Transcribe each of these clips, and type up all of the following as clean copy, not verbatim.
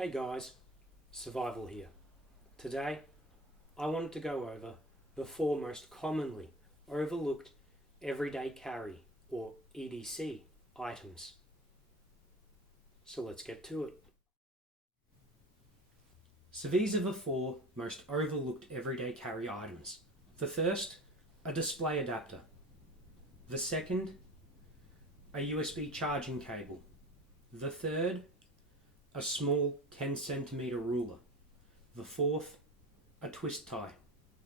Hey guys, Survival here. Today I wanted to go over the 4 most commonly overlooked everyday carry or EDC items. So let's get to it. So these are the 4 most overlooked everyday carry items. The first, a display adapter. The second, a USB charging cable. The third, a small 10cm ruler. The fourth, a twist tie.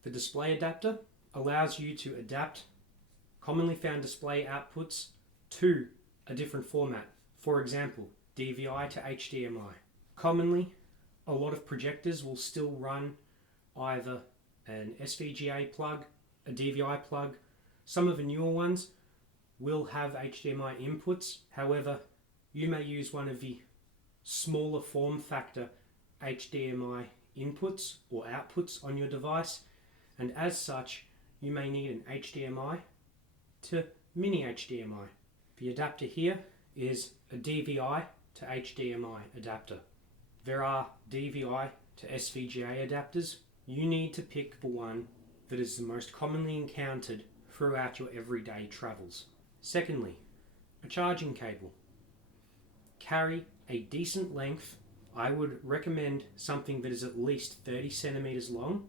The display adapter allows you to adapt commonly found display outputs to a different format. For example, DVI to HDMI. Commonly, a lot of projectors will still run either an SVGA plug, a DVI plug. Some of the newer ones will have HDMI inputs. However, you may use one of the smaller form factor HDMI inputs or outputs on your device, and as such you may need an HDMI to mini HDMI. The adapter here is a DVI to HDMI adapter. There are DVI to SVGA adapters. You need to pick the one that is the most commonly encountered throughout your everyday travels. Secondly, a charging cable. Carry a decent length. I would recommend something that is at least 30 centimeters long,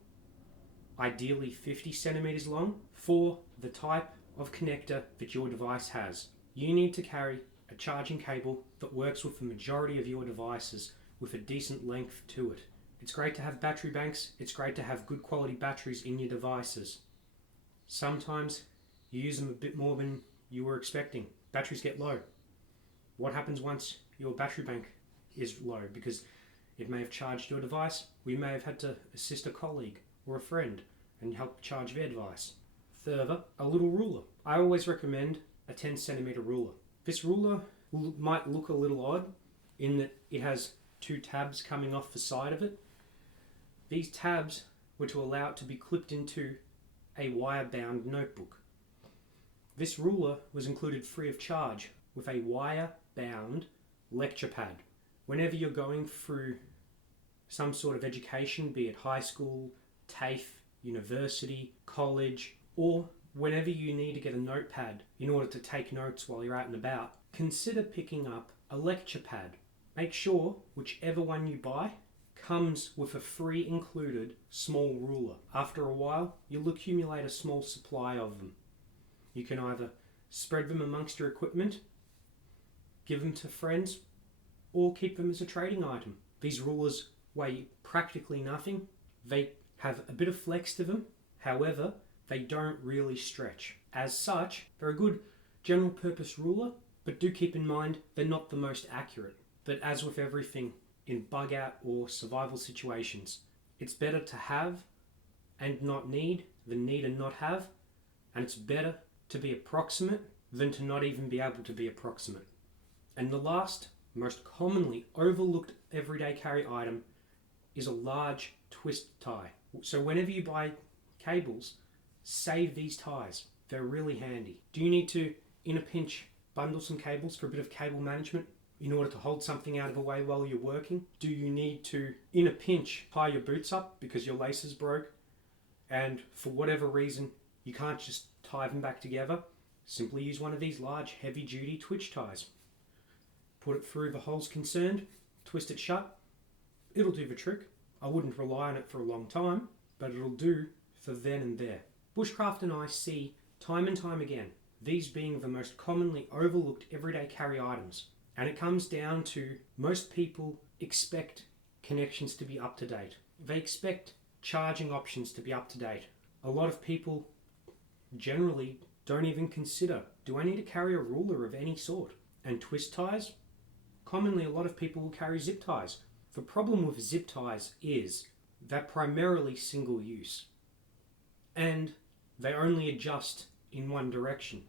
ideally 50 centimeters long, for the type of connector that your device has. You need to carry a charging cable that works with the majority of your devices with a decent length to it. It's great to have battery banks. It's great to have good quality batteries in your devices. Sometimes you use them a bit more than you were expecting. Batteries get low. What happens once your battery bank is low? Because it may have charged your device, we may have had to assist a colleague or a friend and help charge their device. Further, a little ruler. I always recommend a 10 centimeter ruler. This ruler might look a little odd in that it has 2 tabs coming off the side of it. These tabs were to allow it to be clipped into a wire-bound notebook. This ruler was included free of charge with a wire-bound lecture pad. Whenever you're going through some sort of education, be it high school, TAFE, university, college, or whenever you need to get a notepad in order to take notes while you're out and about, consider picking up a lecture pad. Make sure whichever one you buy comes with a free included small ruler. After a while, you'll accumulate a small supply of them. You can either spread them amongst your equipment, give them to friends, or keep them as a trading item. These rulers weigh practically nothing. They have a bit of flex to them. However, they don't really stretch. As such, they're a good general purpose ruler, but do keep in mind they're not the most accurate. But as with everything in bug out or survival situations, it's better to have and not need than need and not have, and it's better to be approximate than to not even be able to be approximate. And the last, most commonly overlooked everyday carry item is a large twist tie. So whenever you buy cables, save these ties. They're really handy. Do you need to, in a pinch, bundle some cables for a bit of cable management in order to hold something out of the way while you're working? Do you need to, in a pinch, tie your boots up because your laces broke and for whatever reason you can't just tie them back together? Simply use one of these large heavy-duty twitch ties. Put it through the holes concerned, twist it shut. It'll do the trick. I wouldn't rely on it for a long time, but it'll do for then and there. Bushcraft and I see time and time again these being the most commonly overlooked everyday carry items. And it comes down to most people expect connections to be up to date. They expect charging options to be up to date. A lot of people generally don't even consider, do I need to carry a ruler of any sort? And twist ties? Commonly, a lot of people will carry zip ties. The problem with zip ties is they're primarily single use, and they only adjust in one direction,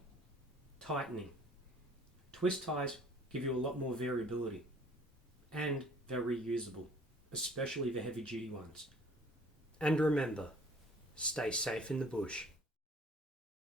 tightening. Twist ties give you a lot more variability, and they're reusable, especially the heavy duty ones. And remember, stay safe in the bush.